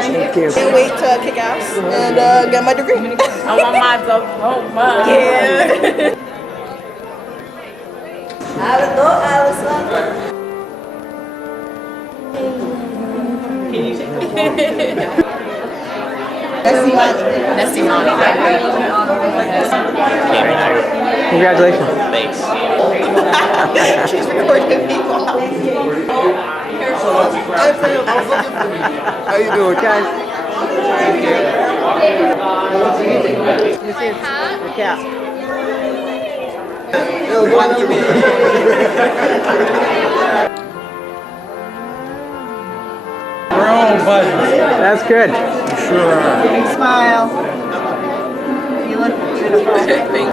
Thank you. Can't wait to kick ass and get my degree. I want my diploma. Yeah. Nessie mommy. Congratulations. Thanks. She's recording people. How you doing, guys? Yeah. We're all buzzing. That's good. Sure are. Big smile. You look beautiful.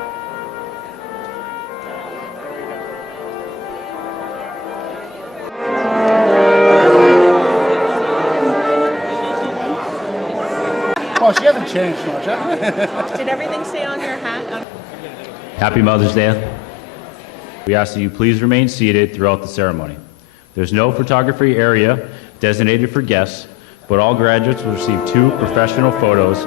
Well, she hasn't changed much, huh? Did everything stay on your hat? Happy Mother's Day. We ask that you please remain seated throughout the ceremony. There's no photography area designated for guests, but all graduates will receive 2 professional photos.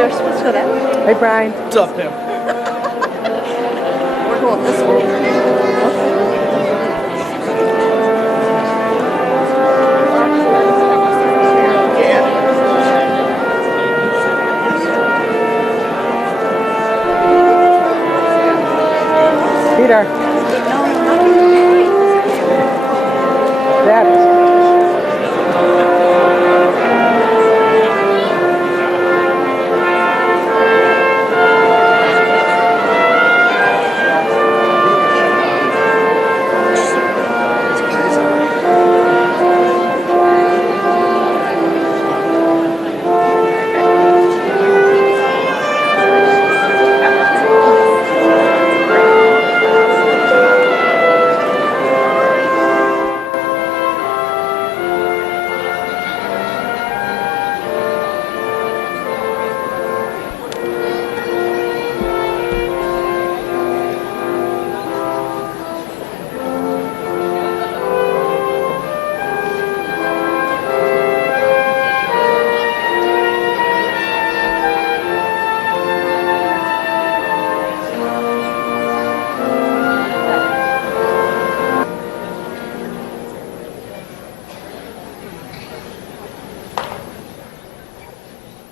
You're supposed to go that way. Hey, Brian. What's up, Pam? We're going this way.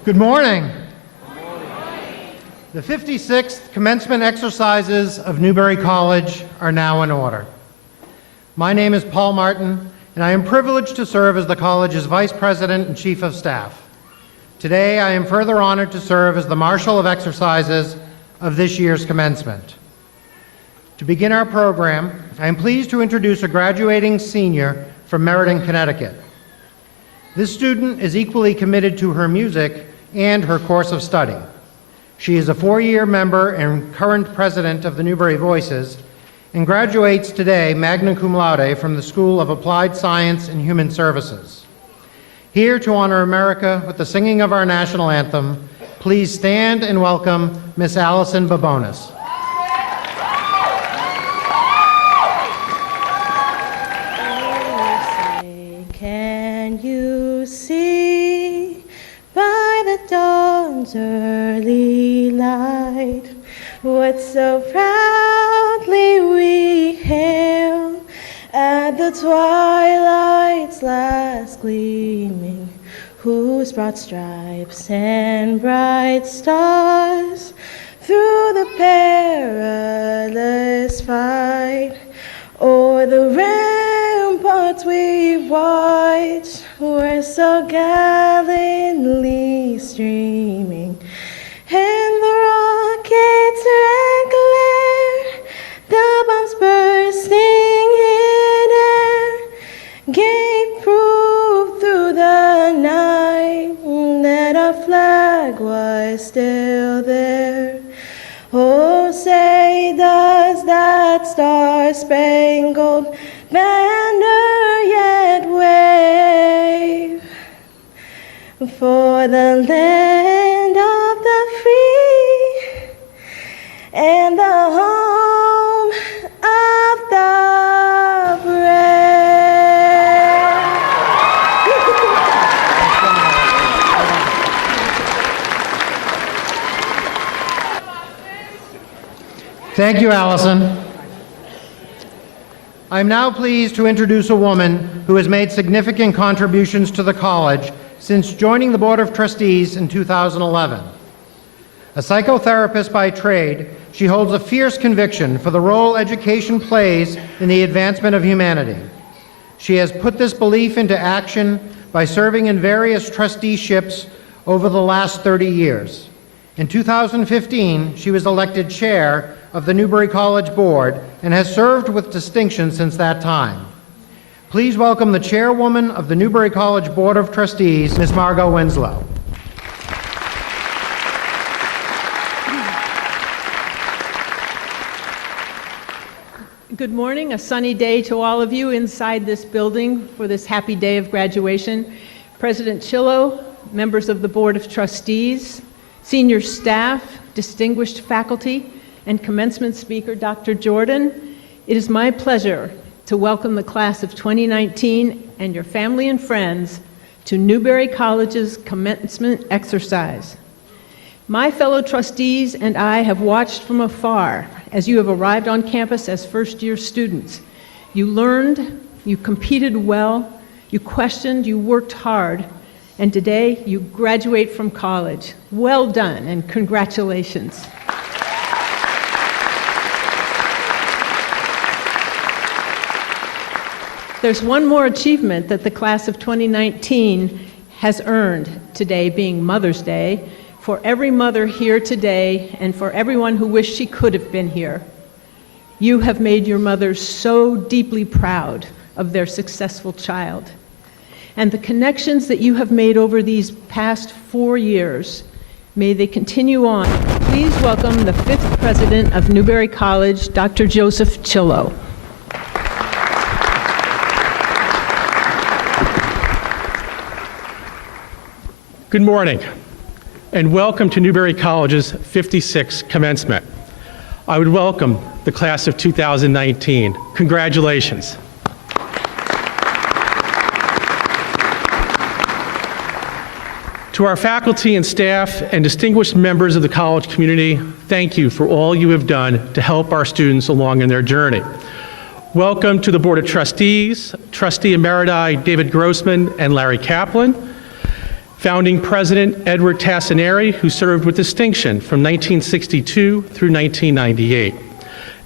Good morning. The 56th commencement exercises of Newbury College are now in order. My name is Paul Martin, and I am privileged to serve as the college's Vice President and Chief of Staff. Today, I am further honored to serve as the Marshal of Exercises of this year's commencement. To begin our program, I am pleased to introduce a graduating senior from Meriden, Connecticut. This student is equally committed to her music and her course of study. She is a four-year member and current president of the Newbury Voices and graduates today magna cum laude from the School of Applied Science and Human Services. Here to honor America with the singing of our national anthem, please stand and welcome Miss Allison Babonis. Can you see by the dawn's early light what so proudly we hail at the twilight's last gleaming, whose broad stripes and bright stars through the perilous fight o'er the ramparts we watch were so gallantly streaming, and the rockets' red glare, the bombs bursting in air, gave proof through the night that our flag was still there. Oh, say does that star-spangled banner yet wave for the land of the free and the home of the brave? Thank you, Allison. I'm now pleased to introduce a woman who has made significant contributions to the college since joining the Board of Trustees in 2011. A psychotherapist by trade, she holds a fierce conviction for the role education plays in the advancement of humanity. She has put this belief into action by serving in various trusteeships over the last 30 years. In 2015, she was elected chair of the Newbury College Board and has served with distinction since that time. Please welcome the chairwoman of the Newbury College Board of Trustees, Ms. Margot Winslow. Good morning, a sunny day to all of you inside this building for this happy day of graduation. President Chillo, members of the Board of Trustees, senior staff, distinguished faculty, and commencement speaker, Dr. Jordan, it is my pleasure to welcome the class of 2019 and your family and friends to Newbury College's commencement exercise. My fellow trustees and I have watched from afar as you have arrived on campus as first-year students. You learned, you competed well, you questioned, you worked hard, and today you graduate from college. Well done and congratulations. There's one more achievement that the class of 2019 has earned today, being Mother's Day, for every mother here today and for everyone who wished she could have been here. You have made your mothers so deeply proud of their successful child. And the connections that you have made over these past 4 years, may they continue on. Please welcome the 5th president of Newbury College, Dr. Joseph Chillo. Good morning, and welcome to Newbury College's 56th commencement. I would welcome the class of 2019. Congratulations. To our faculty and staff and distinguished members of the college community, thank you for all you have done to help our students along in their journey. Welcome to the Board of Trustees, Trustee Emeriti David Grossman and Larry Kaplan, Founding President Edward Tassinari, who served with distinction from 1962 through 1998.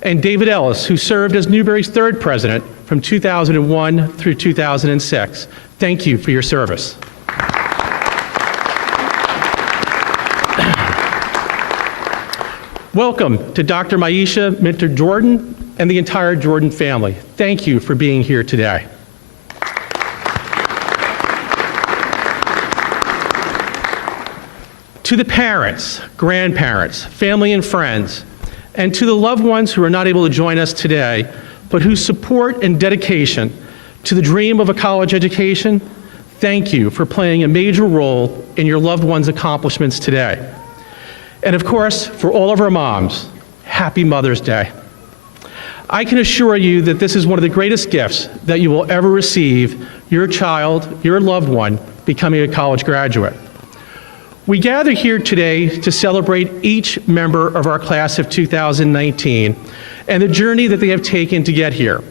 And David Ellis, who served as Newbury's third president from 2001 through 2006. Thank you for your service. Welcome to Dr. Maisha Minter-Jordan and the entire Jordan family. Thank you for being here today. To the parents, grandparents, family and friends, and to the loved ones who are not able to join us today, but whose support and dedication to the dream of a college education, thank you for playing a major role in your loved ones' accomplishments today. And of course, for all of our moms, happy Mother's Day. I can assure you that this is one of the greatest gifts that you will ever receive, your child, your loved one, becoming a college graduate. We gather here today to celebrate each member of our class of 2019 and the journey that they have taken to get here.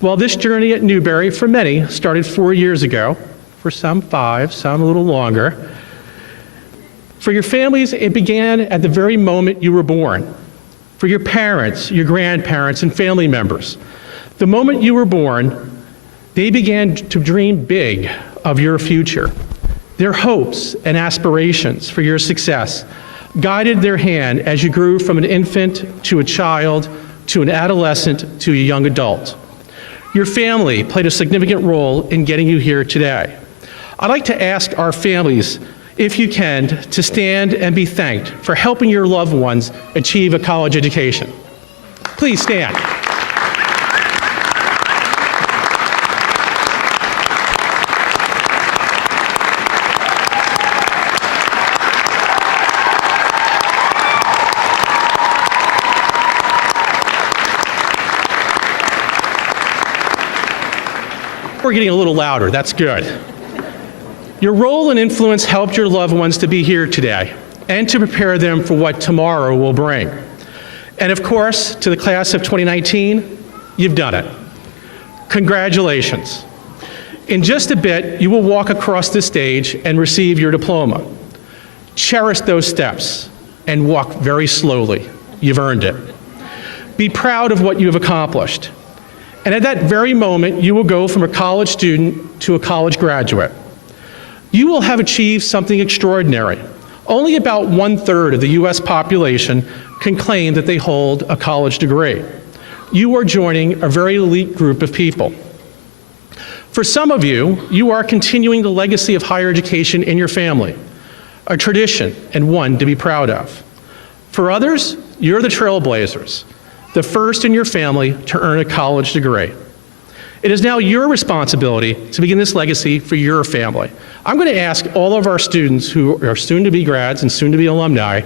While this journey at Newbury, for many, started 4 years ago, for some 5, some a little longer, for your families, it began at the very moment you were born. For your parents, your grandparents, and family members, the moment you were born, they began to dream big of your future. Their hopes and aspirations for your success guided their hand as you grew from an infant to a child, to an adolescent, to a young adult. Your family played a significant role in getting you here today. I'd like to ask our families, if you can, to stand and be thanked for helping your loved ones achieve a college education. Please stand. We're getting a little louder, that's good. Your role and influence helped your loved ones to be here today and to prepare them for what tomorrow will bring. And of course, to the class of 2019, you've done it. Congratulations. In just a bit, you will walk across the stage and receive your diploma. Cherish those steps and walk very slowly. You've earned it. Be proud of what you have accomplished. And at that very moment, you will go from a college student to a college graduate. You will have achieved something extraordinary. Only about 1/3 of the US population can claim that they hold a college degree. You are joining a very elite group of people. For some of you, you are continuing the legacy of higher education in your family, a tradition and one to be proud of. For others, you're the trailblazers, the first in your family to earn a college degree. It is now your responsibility to begin this legacy for your family. I'm going to ask all of our students who are soon to be grads and soon to be alumni,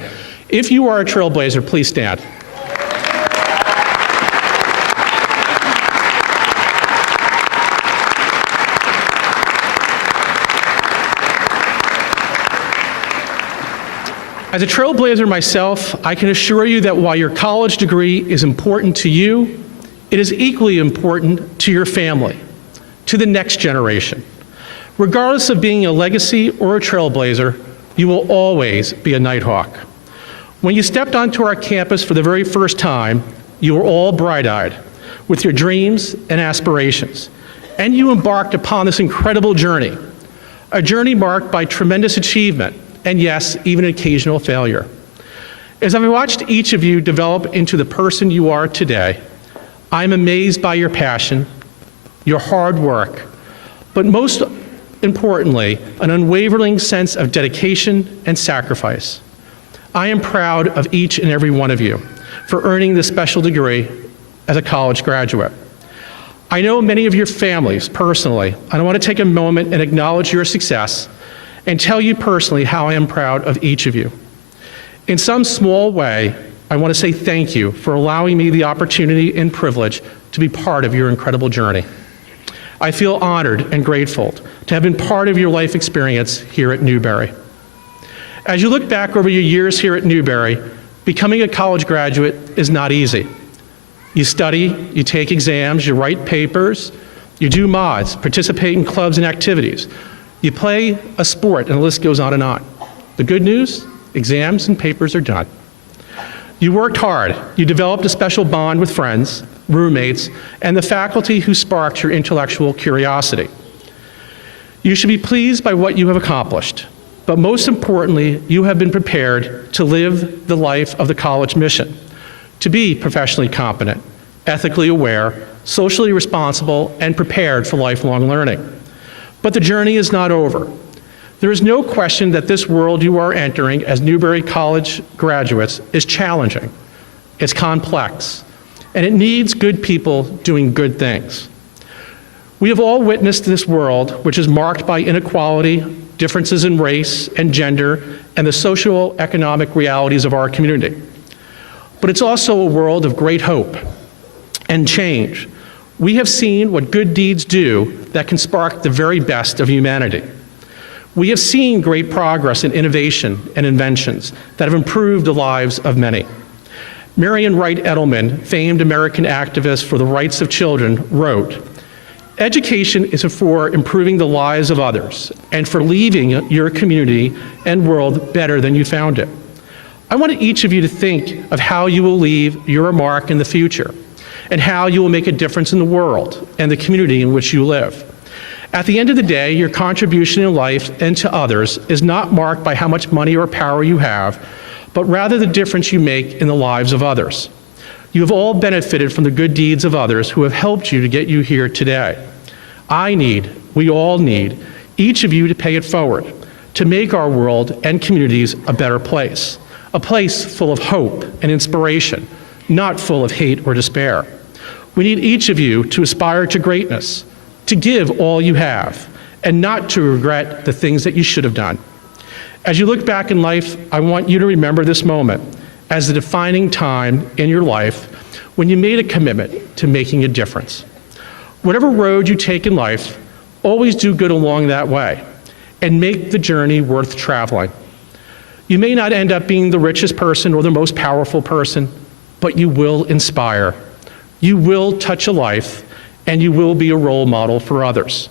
if you are a trailblazer, please stand. As a trailblazer myself, I can assure you that while your college degree is important to you, it is equally important to your family, to the next generation. Regardless of being a legacy or a trailblazer, you will always be a Nighthawk. When you stepped onto our campus for the very first time, you were all bright-eyed with your dreams and aspirations, and you embarked upon this incredible journey, a journey marked by tremendous achievement, and yes, even occasional failure. As I've watched each of you develop into the person you are today, I'm amazed by your passion, your hard work, but most importantly, an unwavering sense of dedication and sacrifice. I am proud of each and every one of you for earning this special degree as a college graduate. I know many of your families personally, and I want to take a moment and acknowledge your success and tell you personally how I am proud of each of you. In some small way, I want to say thank you for allowing me the opportunity and privilege to be part of your incredible journey. I feel honored and grateful to have been part of your life experience here at Newbury. As you look back over your years here at Newbury, becoming a college graduate is not easy. You study, you take exams, you write papers, you do mods, participate in clubs and activities. You play a sport, and the list goes on and on. The good news, exams and papers are done. You worked hard. You developed a special bond with friends, roommates, and the faculty who sparked your intellectual curiosity. You should be pleased by what you have accomplished, but most importantly, you have been prepared to live the life of the college mission, to be professionally competent, ethically aware, socially responsible, and prepared for lifelong learning. But the journey is not over. There is no question that this world you are entering as Newbury College graduates is challenging, it's complex, and it needs good people doing good things. We have all witnessed this world, which is marked by inequality, differences in race and gender, and the socio-economic realities of our community. But it's also a world of great hope and change. We have seen what good deeds do that can spark the very best of humanity. We have seen great progress in innovation and inventions that have improved the lives of many. Marian Wright Edelman, famed American activist for the rights of children, wrote, "Education is for improving the lives of others and for leaving your community and world better than you found it." I want each of you to think of how you will leave your mark in the future and how you will make a difference in the world and the community in which you live. At the end of the day, your contribution in life and to others is not marked by how much money or power you have, but rather the difference you make in the lives of others. You have all benefited from the good deeds of others who have helped you to get you here today. We all need, each of you to pay it forward, to make our world and communities a better place, a place full of hope and inspiration, not full of hate or despair. We need each of you to aspire to greatness, to give all you have, and not to regret the things that you should have done. As you look back in life, I want you to remember this moment as the defining time in your life when you made a commitment to making a difference. Whatever road you take in life, always do good along that way and make the journey worth traveling. You may not end up being the richest person or the most powerful person, but you will inspire. You will touch a life, and you will be a role model for others.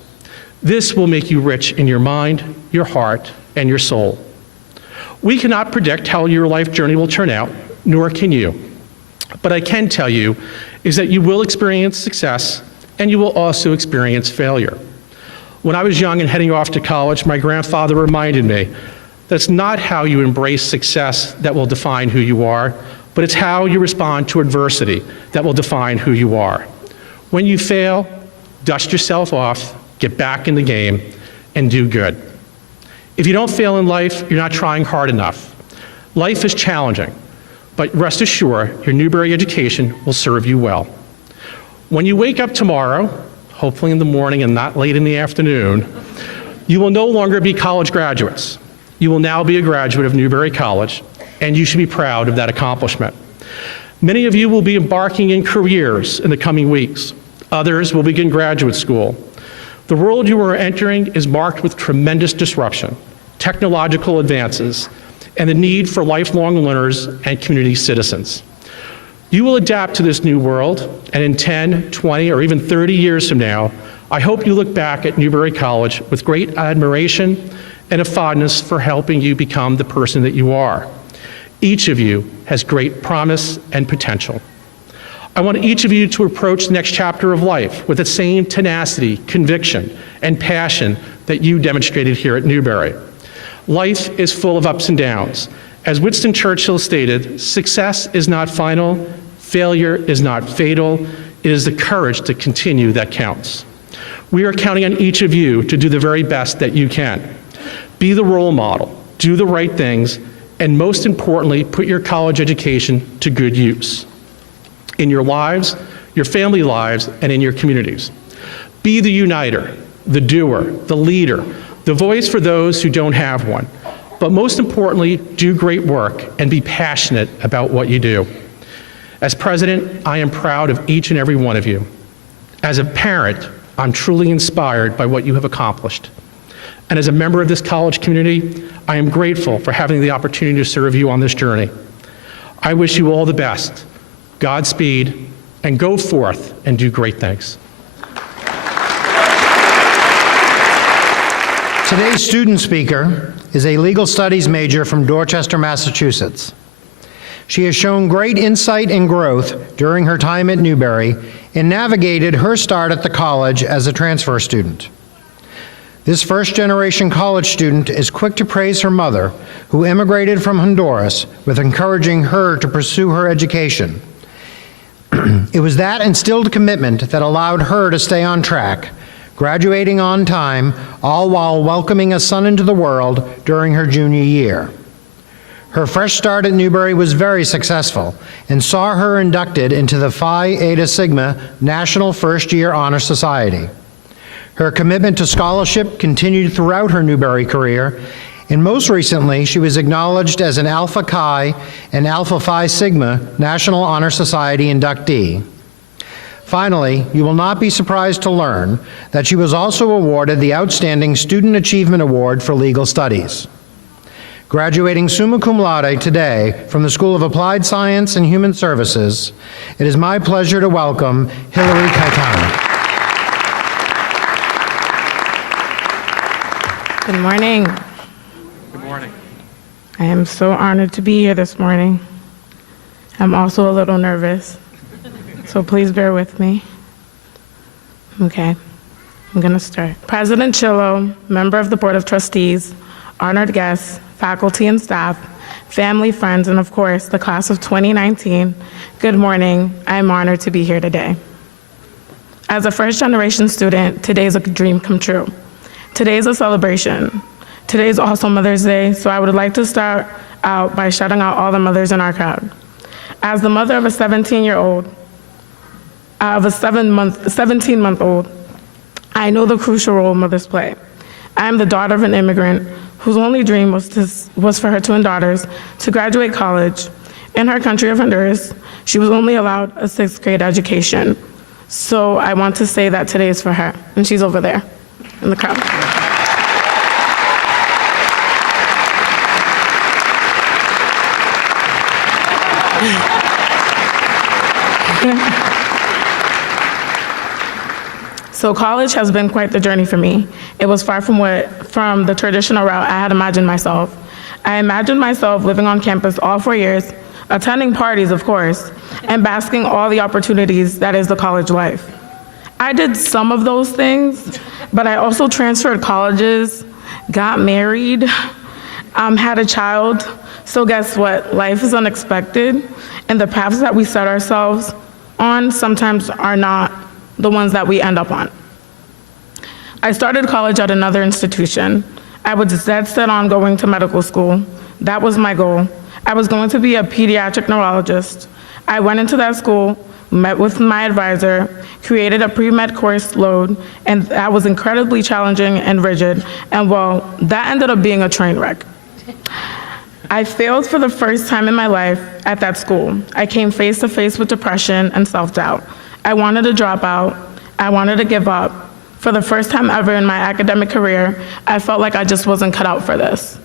This will make you rich in your mind, your heart, and your soul. We cannot predict how your life journey will turn out, nor can you. But I can tell you is that you will experience success, and you will also experience failure. When I was young and heading off to college, my grandfather reminded me that it's not how you embrace success that will define who you are, but it's how you respond to adversity that will define who you are. When you fail, dust yourself off, get back in the game, and do good. If you don't fail in life, you're not trying hard enough. Life is challenging, but rest assured, your Newbury education will serve you well. When you wake up tomorrow, hopefully in the morning and not late in the afternoon, you will no longer be college graduates. You will now be a graduate of Newbury College, and you should be proud of that accomplishment. Many of you will be embarking in careers in the coming weeks. Others will begin graduate school. The world you are entering is marked with tremendous disruption, technological advances, and the need for lifelong learners and community citizens. You will adapt to this new world, and in 10, 20, or even 30 years from now, I hope you look back at Newbury College with great admiration and a fondness for helping you become the person that you are. Each of you has great promise and potential. I want each of you to approach the next chapter of life with the same tenacity, conviction, and passion that you demonstrated here at Newbury. Life is full of ups and downs. As Winston Churchill stated, success is not final, failure is not fatal, it is the courage to continue that counts. We are counting on each of you to do the very best that you can. Be the role model, do the right things, and most importantly, put your college education to good use in your lives, your family lives, and in your communities. Be the uniter, the doer, the leader, the voice for those who don't have one. But most importantly, do great work and be passionate about what you do. As president, I am proud of each and every one of you. As a parent, I'm truly inspired by what you have accomplished. And as a member of this college community, I am grateful for having the opportunity to serve you on this journey. I wish you all the best, Godspeed, and go forth and do great things. To Today's student speaker is a legal studies major from Dorchester, Massachusetts. She has shown great insight and growth during her time at Newbury and navigated her start at the college as a transfer student. This first-generation college student is quick to praise her mother, who immigrated from Honduras, with encouraging her to pursue her education. It was that instilled commitment that allowed her to stay on track, graduating on time, all while welcoming a son into the world during her junior year. Her fresh start at Newbury was very successful and saw her inducted into the Phi Eta Sigma National First Year Honor Society. Her commitment to scholarship continued throughout her Newbury career, and most recently, she was acknowledged as an Alpha Chi and Alpha Phi Sigma National Honor Society inductee. Finally, you will not be surprised to learn that she was also awarded the Outstanding Student Achievement Award for Legal Studies. Graduating summa cum laude today from the School of Applied Science and Human Services, it is my pleasure to welcome Hillary Caetano. Good morning. Good morning. I am so honored to be here this morning. I'm also a little nervous, so please bear with me. Okay, I'm gonna start. President Chillo, member of the Board of Trustees, honored guests, faculty and staff, family, friends, and of course, the class of 2019, good morning. I'm honored to be here today. As a first-generation student, today's a dream come true. Today's a celebration. Today's also Mother's Day, so I would like to start out by shouting out all the mothers in our crowd. As the mother of a 17-month-old, I know the crucial role mothers play. I am the daughter of an immigrant whose only dream was for her twin daughters to graduate college. In her country of Honduras, she was only allowed a 6th grade education. So I want to say that today is for her, and she's over there in the crowd. So college has been quite the journey for me. It was far from the traditional route I had imagined myself. I imagined myself living on campus all 4 years, attending parties, of course, and basking all the opportunities that is the college life. I did some of those things, but I also transferred colleges, got married, had a child. So guess what? Life is unexpected, and the paths that we set ourselves on sometimes are not the ones that we end up on. I started college at another institution. I was dead set on going to medical school. That was my goal. I was going to be a pediatric neurologist. I went into that school, met with my advisor, created a pre-med course load, and that was incredibly challenging and rigid, and well, that ended up being a train wreck. I failed for the first time in my life at that school. I came face to face with depression and self-doubt. I wanted to drop out. I wanted to give up. For the first time ever in my academic career, I felt like I just wasn't cut out for this.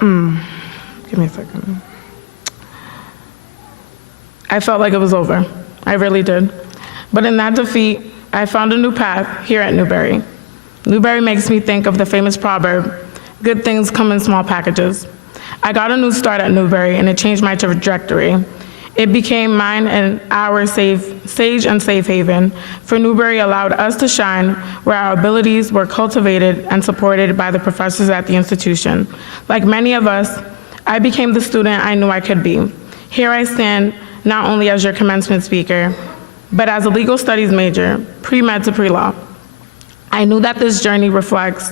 Give me a second. I felt like it was over. I really did. But in that defeat, I found a new path here at Newbury. Newbury makes me think of the famous proverb, good things come in small packages. I got a new start at Newbury, and it changed my trajectory. It became mine and our sage and safe haven, for Newbury allowed us to shine where our abilities were cultivated and supported by the professors at the institution. Like many of us, I became the student I knew I could be. Here I stand, not only as your commencement speaker, but as a legal studies major, pre-med to pre-law. I know that this journey reflects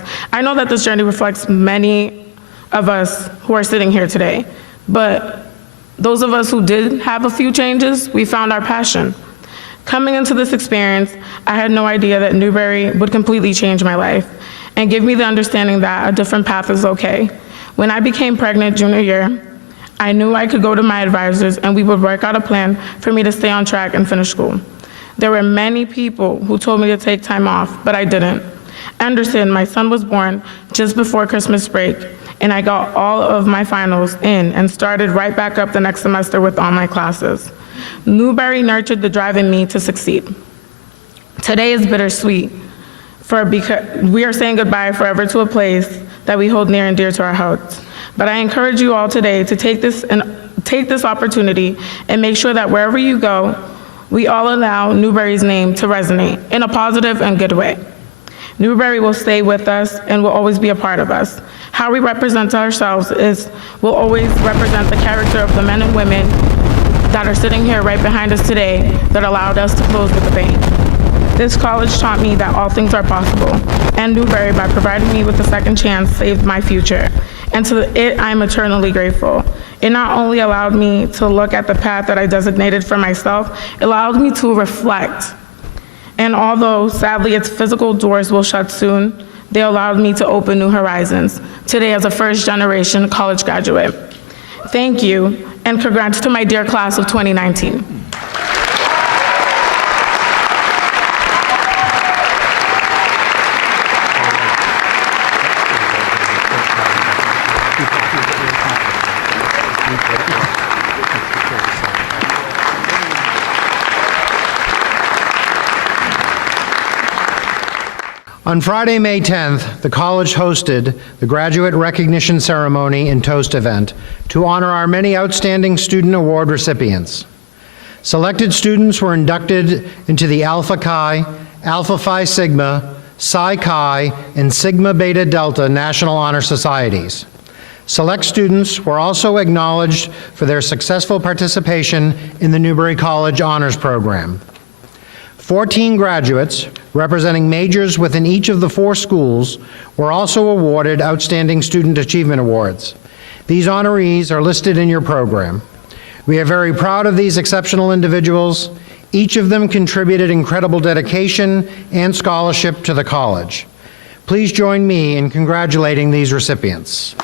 many of us who are sitting here today, but those of us who did have a few changes, we found our passion. Coming into this experience, I had no idea that Newbury would completely change my life and give me the understanding that a different path is okay. When I became pregnant junior year, I knew I could go to my advisors and we would work out a plan for me to stay on track and finish school. There were many people who told me to take time off, but I didn't. Anderson, my son, was born just before Christmas break, and I got all of my finals in and started right back up the next semester with online classes. Newbury nurtured the drive in me to succeed. Today is bittersweet. we are saying goodbye forever to a place that we hold near and dear to our hearts. But I encourage you all today to take this opportunity and make sure that wherever you go, we all allow Newbury's name to resonate in a positive and good way. Newbury will stay with us and will always be a part of us. How we represent ourselves will always represent the character of the men and women that are sitting here right behind us today that allowed us to close with a bang. This college taught me that all things are possible, and Newbury, by providing me with a second chance, saved my future. And to it, I am eternally grateful. It not only allowed me to look at the path that I designated for myself, it allowed me to reflect. And although, sadly, its physical doors will shut soon, they allowed me to open new horizons, today as a first-generation college graduate. Thank you, and congrats to my dear class of 2019. On Friday, May 10th, the college hosted the graduate recognition ceremony and toast event to honor our many outstanding student award recipients. Selected students were inducted into the Alpha Chi, Alpha Phi Sigma, Psi Chi, and Sigma Beta Delta National Honor Societies. Select students were also acknowledged for their successful participation in the Newbury College Honors Program. 14 graduates, representing majors within each of the 4 schools, were also awarded Outstanding Student Achievement Awards. These honorees are listed in your program. We are very proud of these exceptional individuals. Each of them contributed incredible dedication and scholarship to the college. Please join me in congratulating these recipients.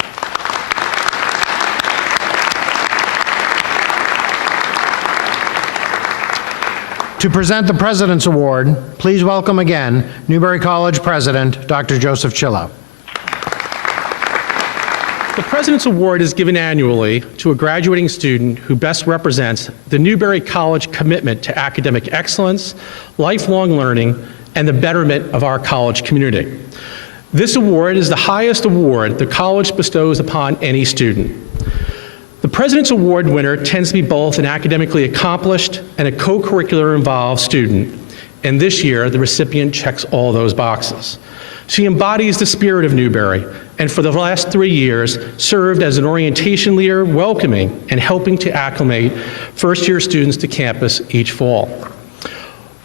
To present the President's Award, please welcome again Newbury College President, Dr. Joseph Chillo. The President's Award is given annually to a graduating student who best represents the Newbury College commitment to academic excellence, lifelong learning, and the betterment of our college community. This award is the highest award the college bestows upon any student. The President's Award winner tends to be both an academically accomplished and a co-curricular involved student, and this year the recipient checks all those boxes. She embodies the spirit of Newbury, and for the last 3 years served as an orientation leader, welcoming and helping to acclimate first-year students to campus each fall.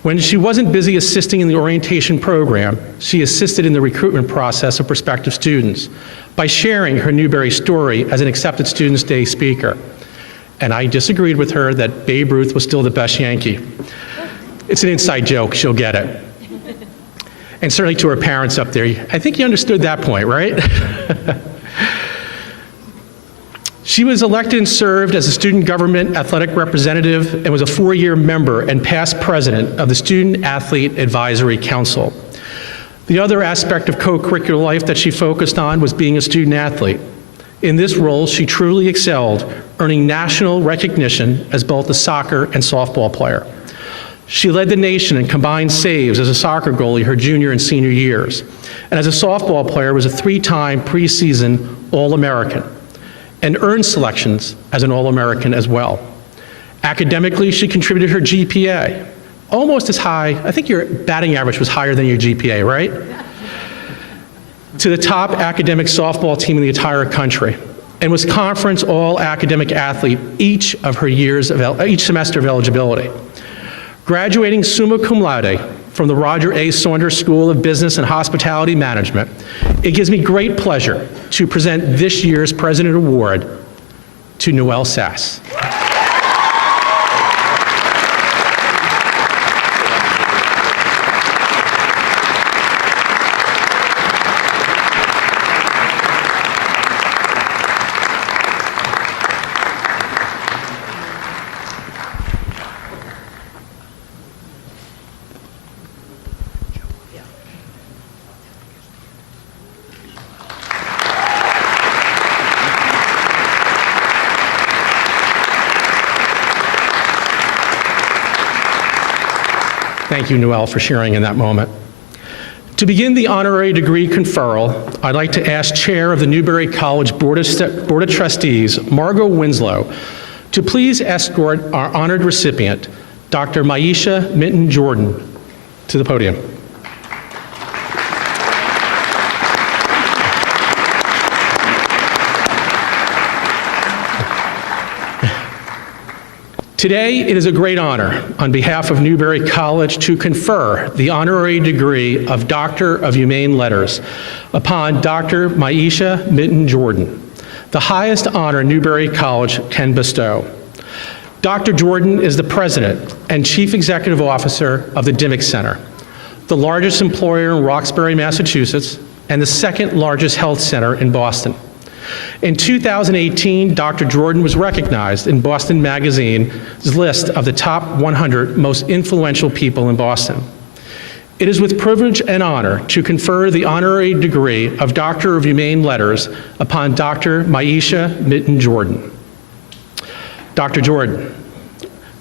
When she wasn't busy assisting in the orientation program, she assisted in the recruitment process of prospective students by sharing her Newbury story as an accepted Students' Day speaker. And I disagreed with her that Babe Ruth was still the best Yankee. It's an inside joke, she'll get it. And certainly to her parents up there, I think you understood that point, right? She was elected and served as a student government athletic representative and was a 4-year member and past president of the Student Athlete Advisory Council. The other aspect of co-curricular life that she focused on was being a student athlete. In this role, she truly excelled, earning national recognition as both a soccer and softball player. She led the nation in combined saves as a soccer goalie her junior and senior years, and as a softball player was a 3-time preseason All-American, and earned selections as an All-American as well. Academically, she contributed her GPA, almost as high, I think your batting average was higher than your GPA, right? To the top academic softball team in the entire country, and was conference all-academic athlete each semester of eligibility. Graduating summa cum laude from the Roger A. Saunders School of Business and Hospitality Management, it gives me great pleasure to present this year's President Award to Noelle Sass. Thank you, Noelle, for sharing in that moment. To begin the honorary degree conferral, I'd like to ask Chair of the Newbury College Board of Trustees, Margot Winslow, to please escort our honored recipient, Dr. Maisha Minton-Jordan, to the podium. Today, it is a great honor on behalf of Newbury College to confer the honorary degree of Doctor of Humane Letters upon Dr. Maisha Minton-Jordan, the highest honor Newbury College can bestow. Dr. Jordan is the President and Chief Executive Officer of the Dimmick Center, the largest employer in Roxbury, Massachusetts, and the second largest health center in Boston. In 2018, Dr. Jordan was recognized in Boston Magazine's list of the top 100 most influential people in Boston. It is with privilege and honor to confer the honorary degree of Doctor of Humane Letters upon Dr. Maisha Minton-Jordan. Dr. Jordan,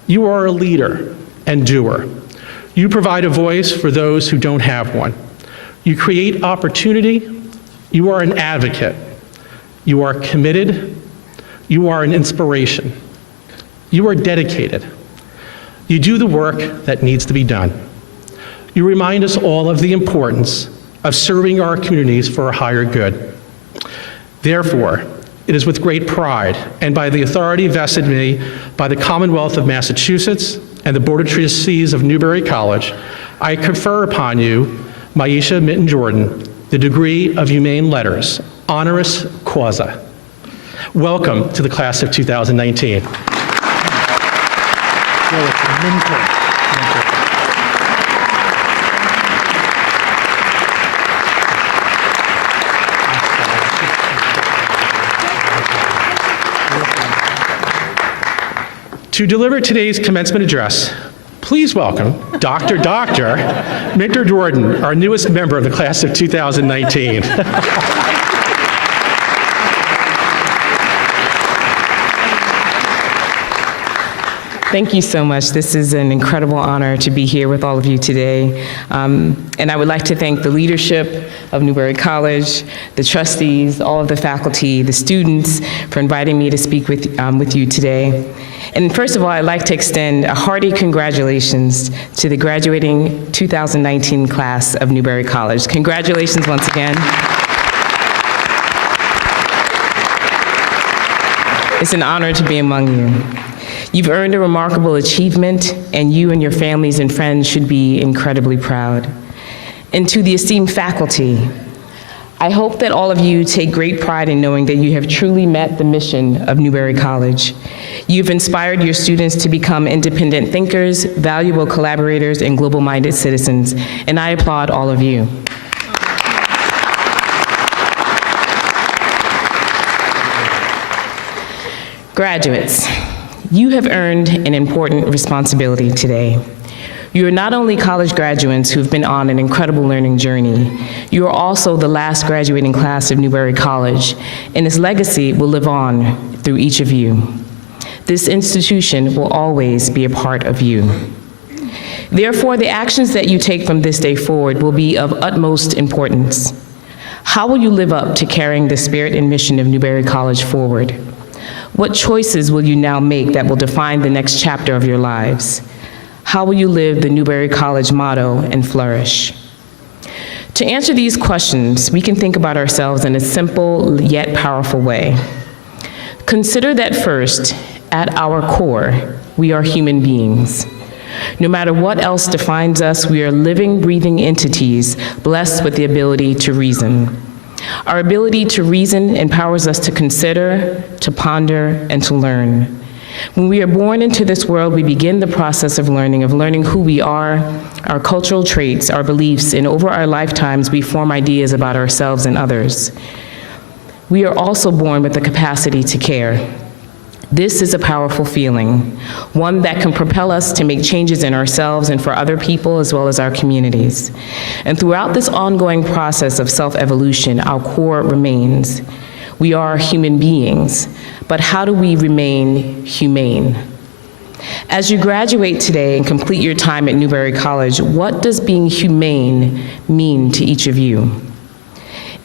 you are a leader and doer. You provide a voice for those who don't have one. You create opportunity. You are an advocate. You are committed. You are an inspiration. You are dedicated. You do the work that needs to be done. You remind us all of the importance of serving our communities for a higher good. Therefore, it is with great pride and by the authority vested in me by the Commonwealth of Massachusetts and the Board of Trustees of Newbury College, I confer upon you, Maisha Minton-Jordan, the degree of Humane Letters, honoris causa. Welcome to the class of 2019. To deliver today's commencement address, please welcome Dr. Minton-Jordan, our newest member of the class of 2019. Thank you so much. This is an incredible honor to be here with all of you today. And I would like to thank the leadership of Newbury College, the trustees, all of the faculty, the students for inviting me to speak with you today. And first of all, I'd like to extend a hearty congratulations to the graduating 2019 class of Newbury College. Congratulations once again. It's an honor to be among you. You've earned a remarkable achievement, and you and your families and friends should be incredibly proud. And to the esteemed faculty, I hope that all of you take great pride in knowing that you have truly met the mission of Newbury College. You've inspired your students to become independent thinkers, valuable collaborators, and global-minded citizens, and I applaud all of you. Graduates, you have earned an important responsibility today. You are not only college graduates who have been on an incredible learning journey, you are also the last graduating class of Newbury College, and its legacy will live on through each of you. This institution will always be a part of you. Therefore, the actions that you take from this day forward will be of utmost importance. How will you live up to carrying the spirit and mission of Newbury College forward? What choices will you now make that will define the next chapter of your lives? How will you live the Newbury College motto and flourish? To answer these questions, we can think about ourselves in a simple yet powerful way. Consider that first, at our core, we are human beings. No matter what else defines us, we are living, breathing entities blessed with the ability to reason. Our ability to reason empowers us to consider, to ponder, and to learn. When we are born into this world, we begin the process of learning who we are, our cultural traits, our beliefs, and over our lifetimes, we form ideas about ourselves and others. We are also born with the capacity to care. This is a powerful feeling, one that can propel us to make changes in ourselves and for other people as well as our communities. And throughout this ongoing process of self-evolution, our core remains. We are human beings, but how do we remain humane? As you graduate today and complete your time at Newbury College, what does being humane mean to each of you?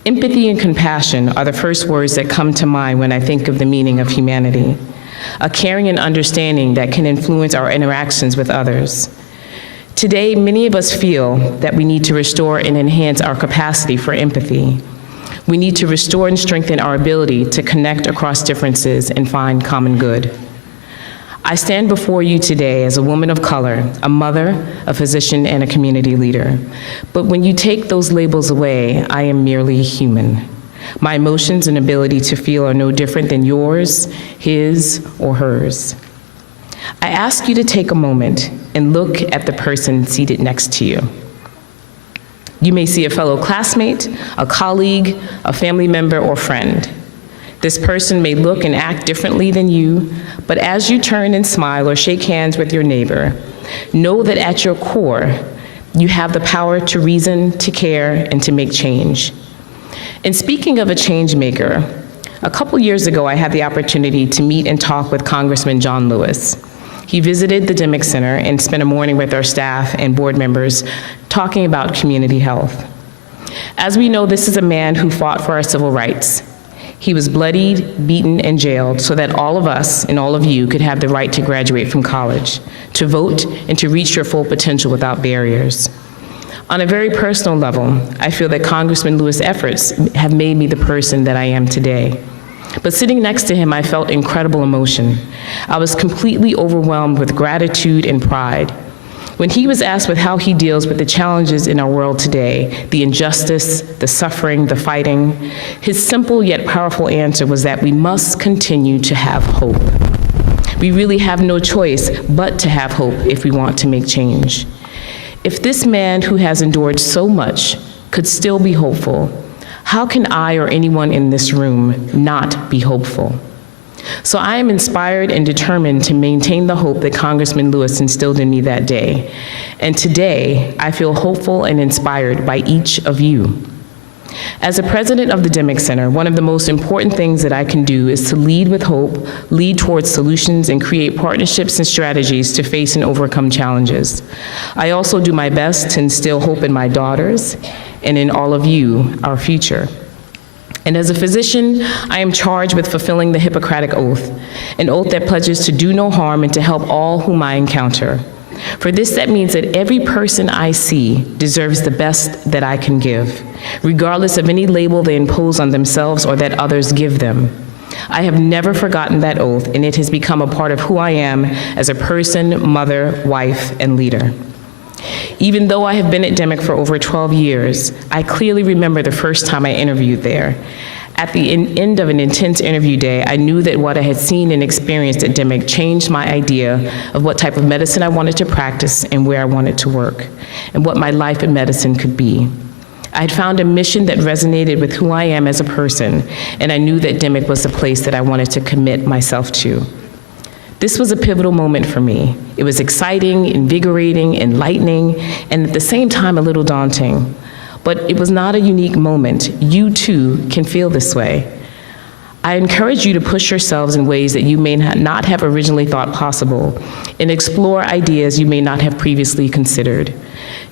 Empathy and compassion are the first words that come to mind when I think of the meaning of humanity, a caring and understanding that can influence our interactions with others. Today, many of us feel that we need to restore and enhance our capacity for empathy. We need to restore and strengthen our ability to connect across differences and find common good. I stand before you today as a woman of color, a mother, a physician, and a community leader. But when you take those labels away, I am merely human. My emotions and ability to feel are no different than yours, his, or hers. I ask you to take a moment and look at the person seated next to you. You may see a fellow classmate, a colleague, a family member, or friend. This person may look and act differently than you, but as you turn and smile or shake hands with your neighbor, know that at your core, you have the power to reason, to care, and to make change. And speaking of a change maker, a couple years ago, I had the opportunity to meet and talk with Congressman John Lewis. He visited the Dimick Center and spent a morning with our staff and board members talking about community health. As we know, this is a man who fought for our civil rights. He was bloodied, beaten, and jailed so that all of us and all of you could have the right to graduate from college, to vote, and to reach your full potential without barriers. On a very personal level, I feel that Congressman Lewis' efforts have made me the person that I am today. But sitting next to him, I felt incredible emotion. I was completely overwhelmed with gratitude and pride. When he was asked with how he deals with the challenges in our world today, the injustice, the suffering, the fighting, his simple yet powerful answer was that we must continue to have hope. We really have no choice but to have hope if we want to make change. If this man who has endured so much could still be hopeful, how can I or anyone in this room not be hopeful? So I am inspired and determined to maintain the hope that Congressman Lewis instilled in me that day. And today, I feel hopeful and inspired by each of you. As a president of the Dimick Center, one of the most important things that I can do is to lead with hope, lead towards solutions, and create partnerships and strategies to face and overcome challenges. I also do my best to instill hope in my daughters and in all of you, our future. And as a physician, I am charged with fulfilling the Hippocratic Oath, an oath that pledges to do no harm and to help all whom I encounter. For this, that means that every person I see deserves the best that I can give, regardless of any label they impose on themselves or that others give them. I have never forgotten that oath, and it has become a part of who I am as a person, mother, wife, and leader. Even though I have been at Dimick for over 12 years, I clearly remember the first time I interviewed there. At the end of an intense interview day, I knew that what I had seen and experienced at Dimick changed my idea of what type of medicine I wanted to practice and where I wanted to work, and what my life in medicine could be. I had found a mission that resonated with who I am as a person, and I knew that Dimick was the place that I wanted to commit myself to. This was a pivotal moment for me. It was exciting, invigorating, enlightening, and at the same time a little daunting. But it was not a unique moment. You too can feel this way. I encourage you to push yourselves in ways that you may not have originally thought possible, and explore ideas you may not have previously considered.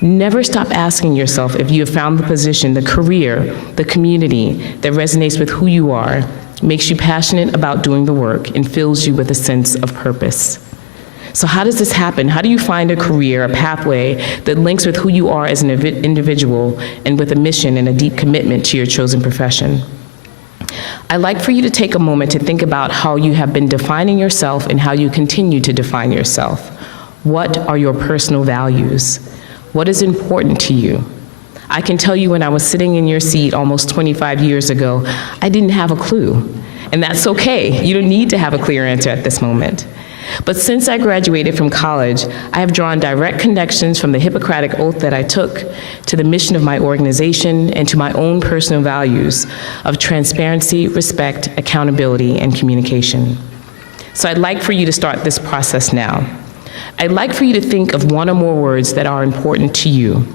Never stop asking yourself if you have found the position, the career, the community that resonates with who you are, makes you passionate about doing the work, and fills you with a sense of purpose. So how does this happen? How do you find a career, a pathway that links with who you are as an individual and with a mission and a deep commitment to your chosen profession? I'd like for you to take a moment to think about how you have been defining yourself and how you continue to define yourself. What are your personal values? What is important to you? I can tell you when I was sitting in your seat almost 25 years ago, I didn't have a clue. And that's okay. You don't need to have a clear answer at this moment. But since I graduated from college, I have drawn direct connections from the Hippocratic Oath that I took to the mission of my organization and to my own personal values of transparency, respect, accountability, and communication. So I'd like for you to start this process now. I'd like for you to think of one or more words that are important to you,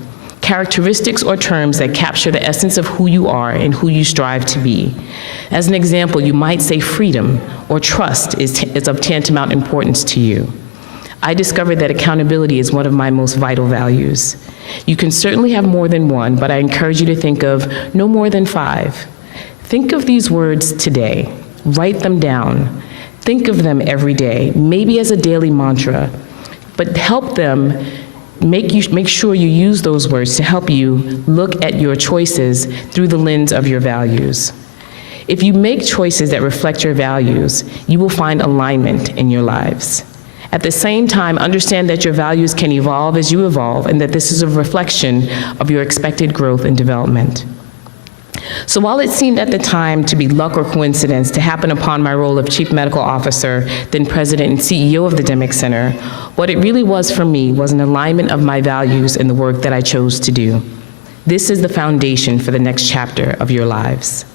characteristics or terms that capture the essence of who you are and who you strive to be. As an example, you might say freedom or trust is of tantamount importance to you. I discovered that accountability is one of my most vital values. You can certainly have more than one, but I encourage you to think of no more than 5. Think of these words today. Write them down. Think of them every day, maybe as a daily mantra, but help them make sure you use those words to help you look at your choices through the lens of your values. If you make choices that reflect your values, you will find alignment in your lives. At the same time, understand that your values can evolve as you evolve and that this is a reflection of your expected growth and development. So while it seemed at the time to be luck or coincidence to happen upon my role of Chief Medical Officer, then President and CEO of the Demick Center, what it really was for me was an alignment of my values in the work that I chose to do. This is the foundation for the next chapter of your lives.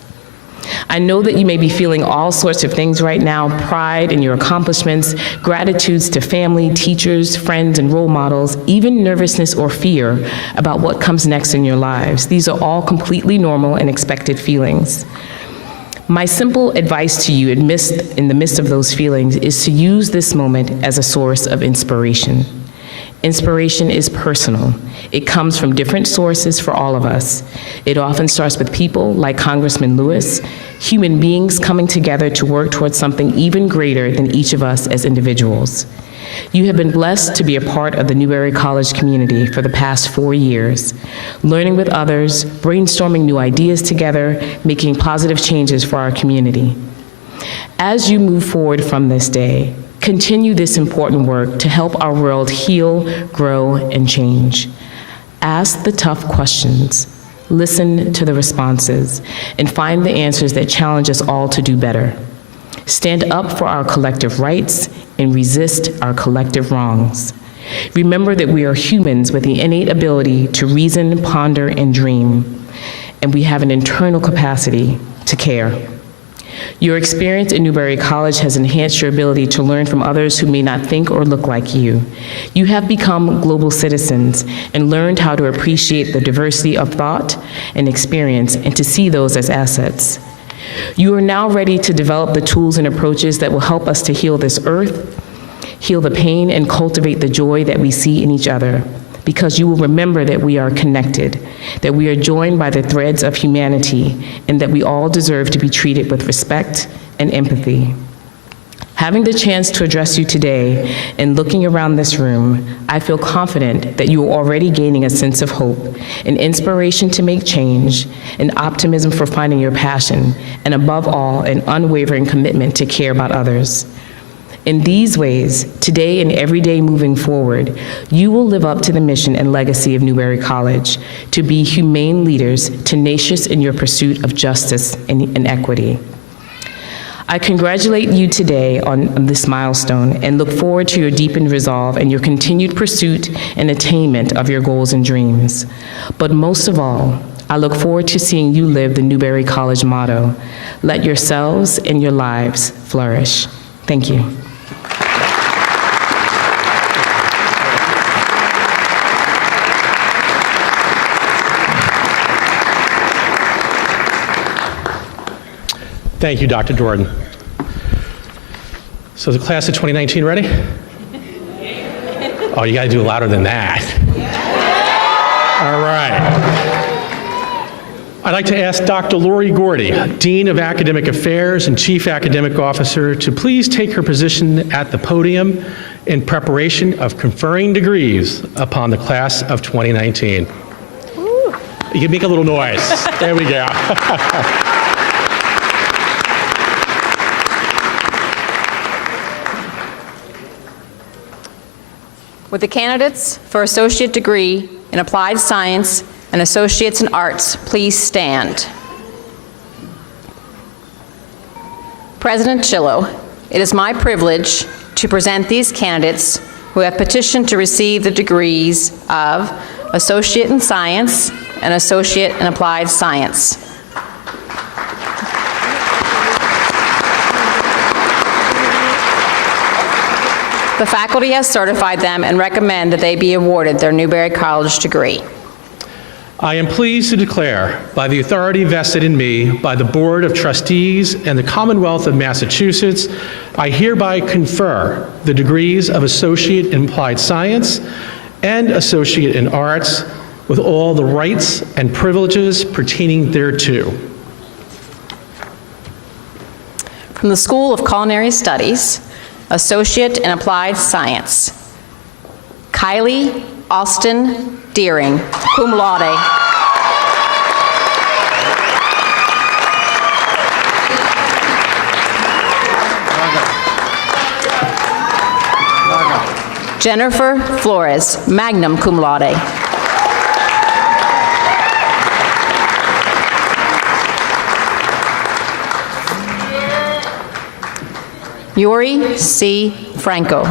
I know that you may be feeling all sorts of things right now: pride in your accomplishments, gratitudes to family, teachers, friends, and role models, even nervousness or fear about what comes next in your lives. These are all completely normal and expected feelings. My simple advice to you in the midst of those feelings is to use this moment as a source of inspiration. Inspiration is personal. It comes from different sources for all of us. It often starts with people like Congressman Lewis, human beings coming together to work towards something even greater than each of us as individuals. You have been blessed to be a part of the Newbury College community for the past 4 years, learning with others, brainstorming new ideas together, making positive changes for our community. As you move forward from this day, continue this important work to help our world heal, grow, and change. Ask the tough questions, listen to the responses, and find the answers that challenge us all to do better. Stand up for our collective rights and resist our collective wrongs. Remember that we are humans with the innate ability to reason, ponder, and dream, and we have an internal capacity to care. Your experience at Newbury College has enhanced your ability to learn from others who may not think or look like you. You have become global citizens and learned how to appreciate the diversity of thought and experience and to see those as assets. You are now ready to develop the tools and approaches that will help us to heal this earth, heal the pain, and cultivate the joy that we see in each other, because you will remember that we are connected, that we are joined by the threads of humanity, and that we all deserve to be treated with respect and empathy. Having the chance to address you today and looking around this room, I feel confident that you are already gaining a sense of hope, an inspiration to make change, an optimism for finding your passion, and above all, an unwavering commitment to care about others. In these ways, today and every day moving forward, you will live up to the mission and legacy of Newbury College, to be humane leaders, tenacious in your pursuit of justice and equity. I congratulate you today on this milestone and look forward to your deepened resolve and your continued pursuit and attainment of your goals and dreams. But most of all, I look forward to seeing you live the Newbury College motto: let yourselves and your lives flourish. Thank you. Thank you, Dr. Jordan. So the class of 2019 ready? Oh, you got to do louder than that. All right. I'd like to ask Dr. Lori Gordy, Dean of Academic Affairs and Chief Academic Officer, to please take her position at the podium in preparation of conferring degrees upon the class of 2019. You can make a little noise. There we go. Would the candidates for associate degree in applied science and associates in arts please stand? President Chillo, it is my privilege to present these candidates who have petitioned to receive the degrees of Associate in Science and Associate in Applied Science. The faculty has certified them and recommend that they be awarded their Newbury College degree. I am pleased to declare, by the authority vested in me by the Board of Trustees and the Commonwealth of Massachusetts, I hereby confer the degrees of Associate in Applied Science and Associate in Arts with all the rights and privileges pertaining thereto. From the School of Culinary Studies, Associate in Applied Science, Kylie Austin Deering, cum laude. Jennifer Flores, magna cum laude. Yuri C. Franco.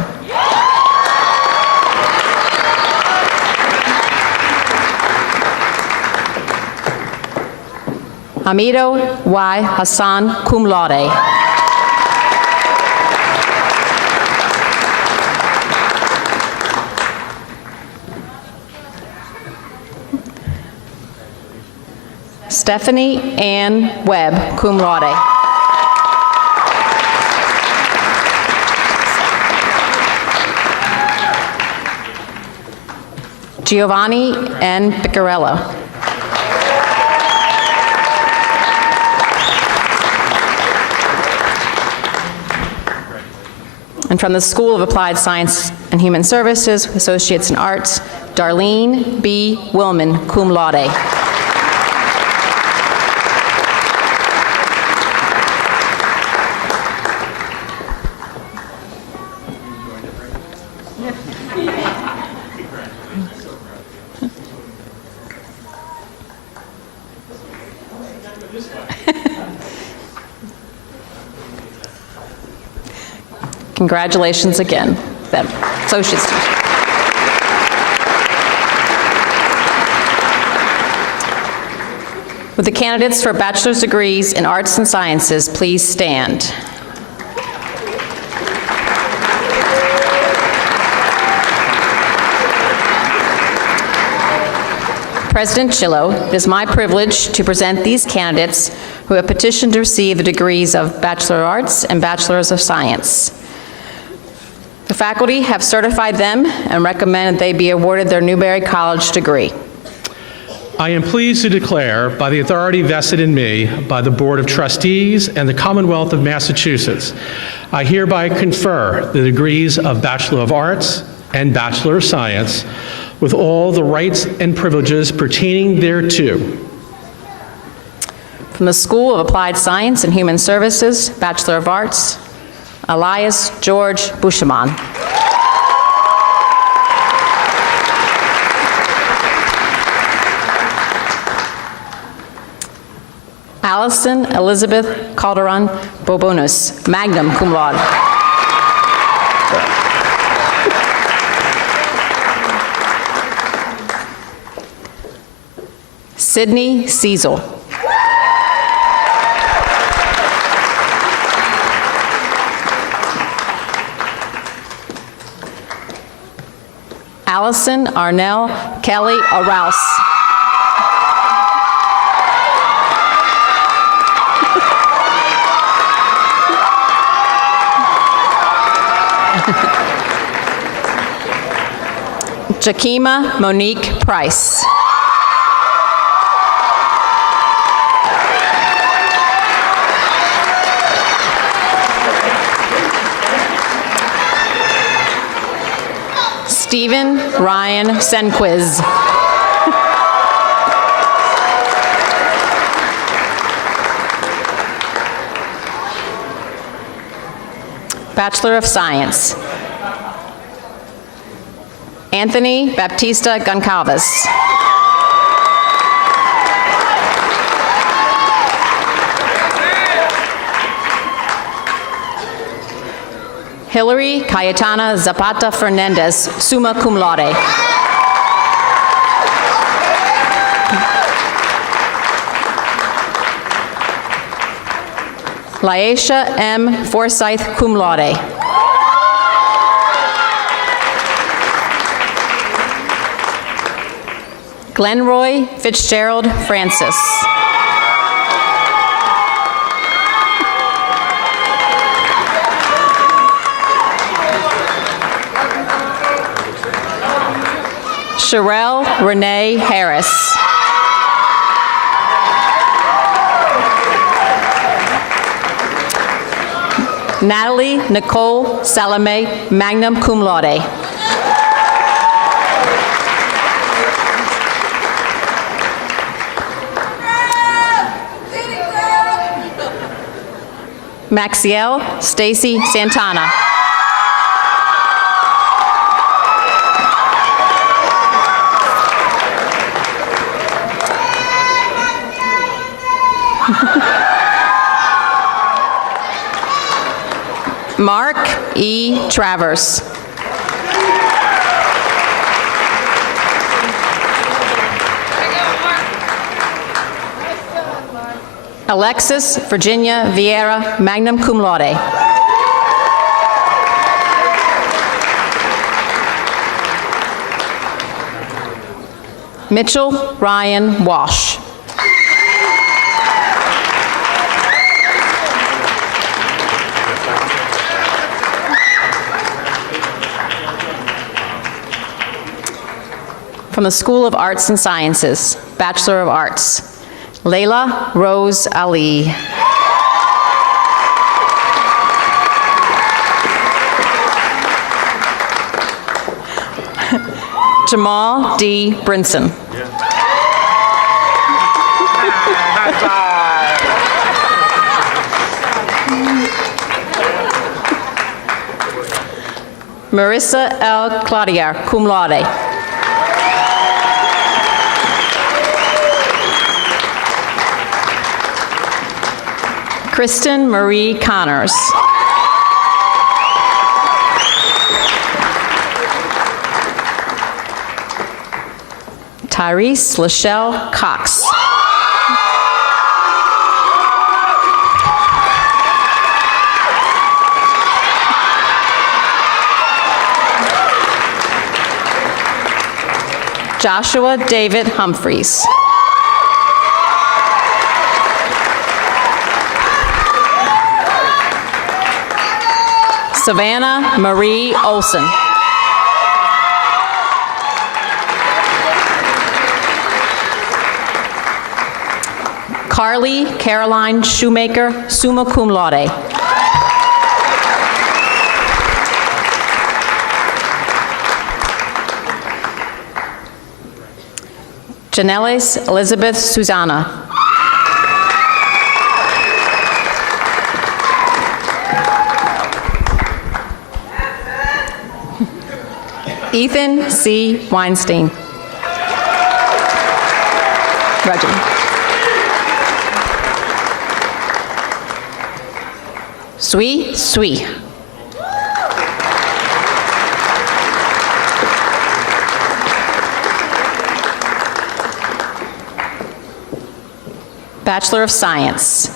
Hamido Y. Hassan, cum laude. Stephanie Ann Webb, cum laude. Giovanni N. Piccarello. And from the School of Applied Science and Human Services, Associates in Arts, Darlene B. Willman, cum laude. Congratulations again, them, associates. Would the candidates for bachelor's degrees in arts and sciences please stand? President Chillo, it is my privilege to present these candidates who have petitioned to receive the degrees of Bachelor of Arts and Bachelors of Science. The faculty have certified them and recommend that they be awarded their Newbury College degree. I am pleased to declare, by the authority vested in me by the Board of Trustees and the Commonwealth of Massachusetts, I hereby confer the degrees of Bachelor of Arts and Bachelor of Science with all the rights and privileges pertaining thereto. From the School of Applied Science and Human Services, Bachelor of Arts, Elias George Bushaman. Allison Elizabeth Calderon Bobonus, magna cum laude. Sydney Cecil. Allison Arnell Kelly Arouse. Jakima Monique Price. Stephen Ryan Senquiz. Bachelor of Science. Anthony Baptista Goncalves. Hillary Cayetana Zapata Fernandez, summa cum laude. Laisha M. Forsyth, cum laude. Glenroy Fitzgerald Francis. Sherelle Renee Harris. Natalie Nicole Salome, magna cum laude. Maxielle Stacy Santana. Mark E. Travers. Alexis Virginia Vieira, magna cum laude. Mitchell Ryan Walsh. From the School of Arts and Sciences, Bachelor of Arts, Layla Rose Ali. Jamal D. Brinson. Marissa L. Claudia, cum laude. Kristen Marie Connors. Tyrese Lachelle Cox. Joshua David Humphreys. Savannah Marie Olson. Carly Caroline Shoemaker, summa cum laude. Janelis Elizabeth Susanna. Ethan C. Weinstein. Roger. Sui. Bachelor of Science.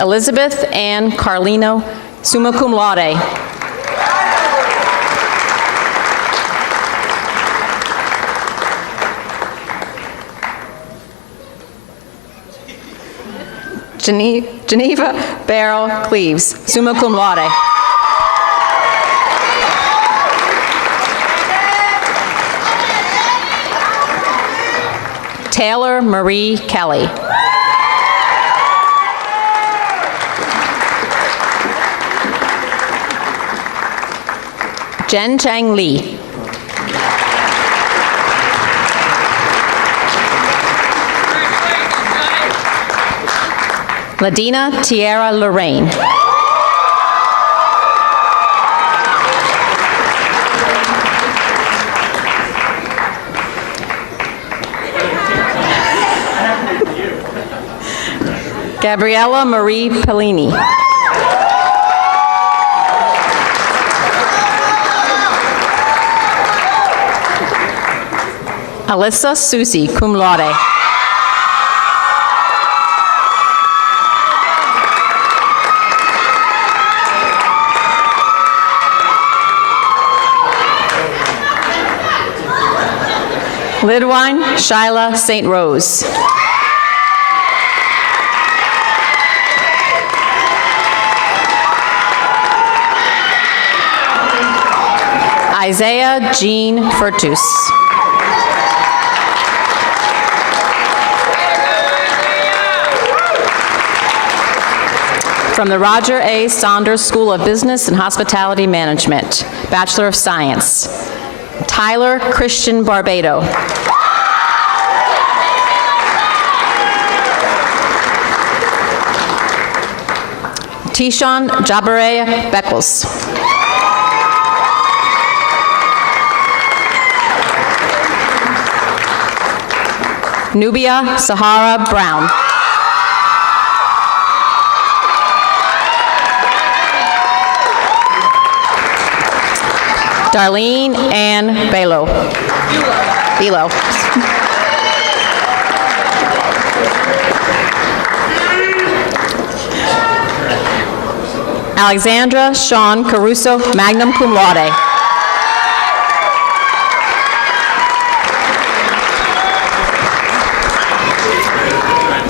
Elizabeth Ann Carlino, summa cum laude. Geneva Barrow Cleaves, summa cum laude. Taylor Marie Kelly. Jen Chang Lee. Ladina Tierra Lorraine. Gabriella Marie Pellini. Alyssa Susi, cum laude. Lidwine Shyla St. Rose. Isaiah Jean Furtus. From the Roger A. Saunders School of Business and Hospitality Management, Bachelor of Science, Tyler Christian Barbado. Tishon Jabareya Beckles. Nubia Sahara Brown. Darlene Ann Belo. Alexandra Sean Caruso, magna cum laude.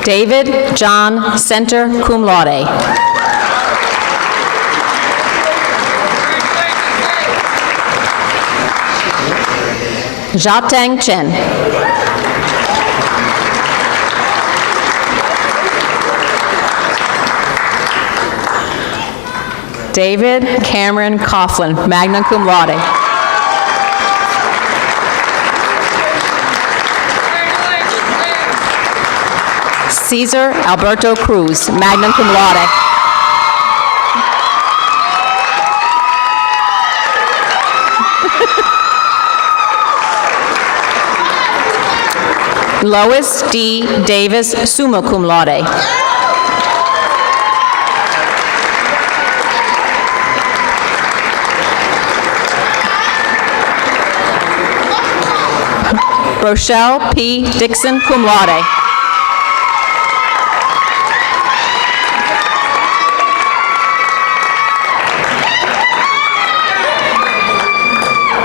David John Center, cum laude. Jiateng Chen. David Cameron Coughlin, magna cum laude. Cesar Alberto Cruz, magna cum laude. Lois D. Davis, summa cum laude. Rochelle P. Dixon, cum laude.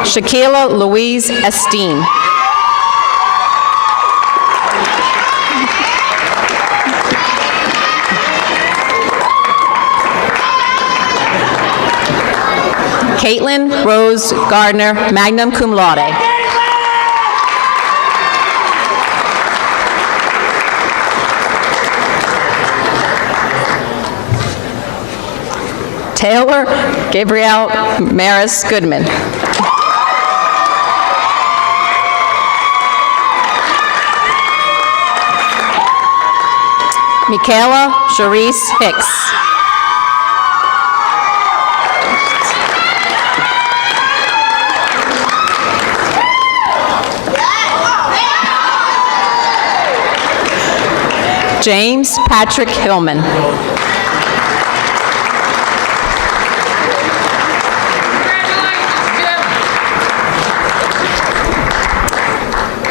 Shaquila Louise Esteen. Caitlin Rose Gardner, magna cum laude. Taylor Gabrielle Maris Goodman. Michaela Charisse Hicks. James Patrick Hillman.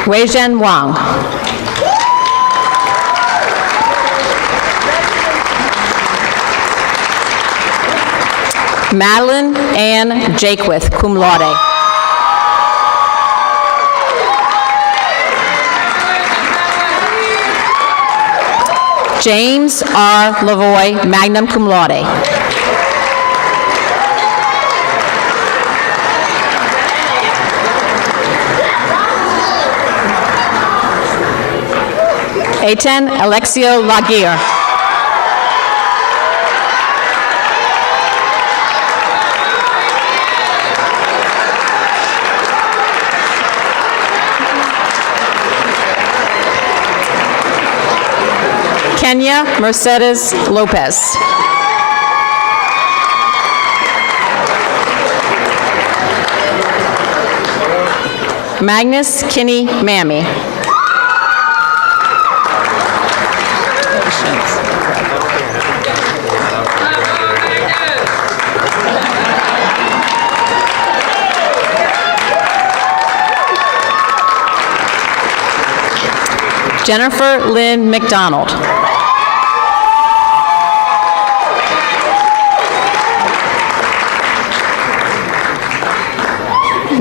Wei-Zhen Wang. Madeline Ann Jakewith, cum laude. James R. Lavoy, magna cum laude. Aten Alexio Laguerre. Kenya Mercedes Lopez. Magnus Kinney Mammy. Jennifer Lynn McDonald.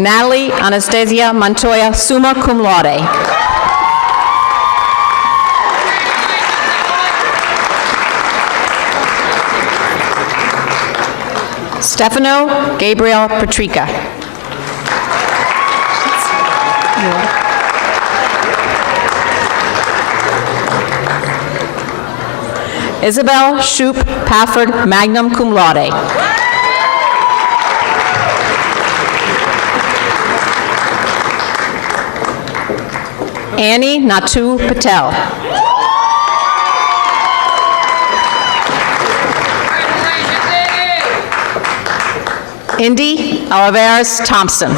Natalie Anastasia Montoya, summa cum laude. Stefano Gabriel Patrica. Isabel Shoup Pafford, magna cum laude. Annie Natu Patel. Indy Oliveras Thompson.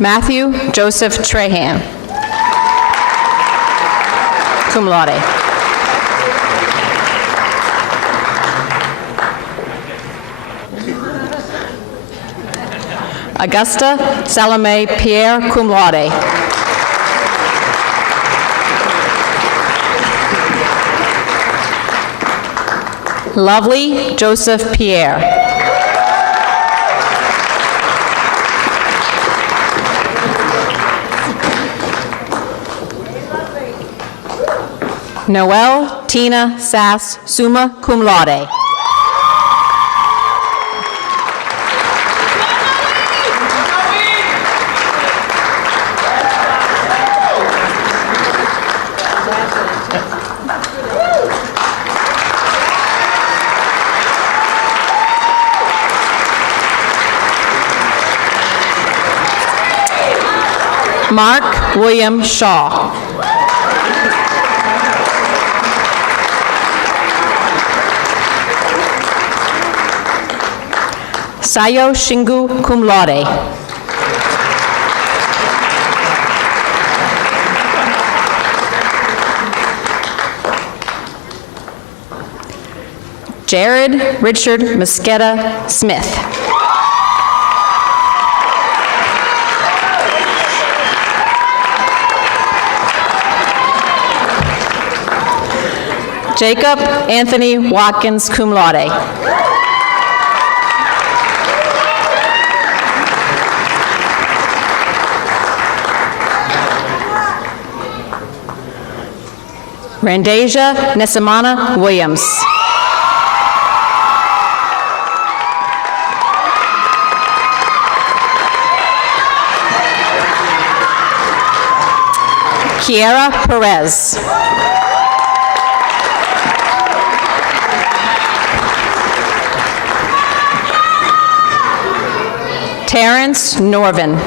Matthew Joseph Trahan, cum laude. Augusta Salome Pierre, cum laude. Lovely Joseph Pierre. Noelle Tina Sass, summa cum laude. Mark William Shaw. Sayo Shingu, cum laude. Jared Richard Mosqueda Smith. Jacob Anthony Watkins, cum laude. Randasia Nesamana Williams. Kiera Perez. Terrence Norvin.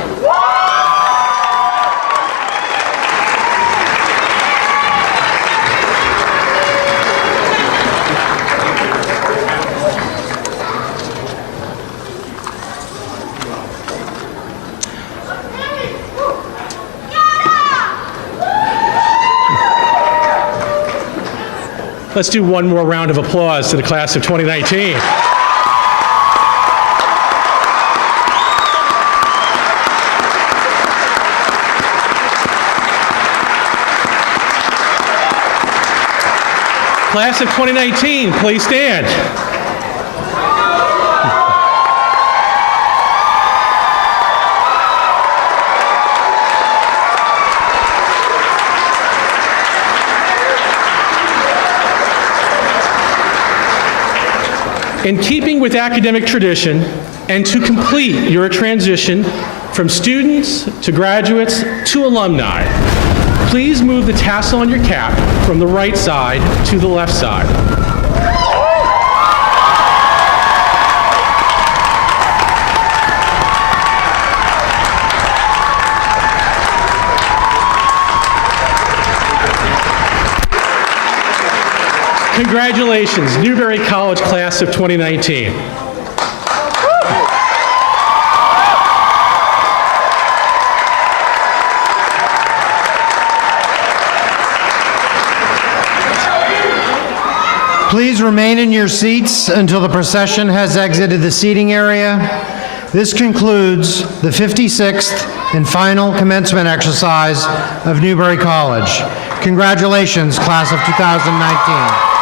Let's do one more round of applause to the class of 2019. Class of 2019, please stand. In keeping with academic tradition, and to complete your transition from students to graduates to alumni, please move the tassel on your cap from the right side to the left side. Congratulations, Newbury College class of 2019. Please remain in your seats until the procession has exited the seating area. This concludes the 56th and final commencement exercise of Newbury College. Congratulations, class of 2019.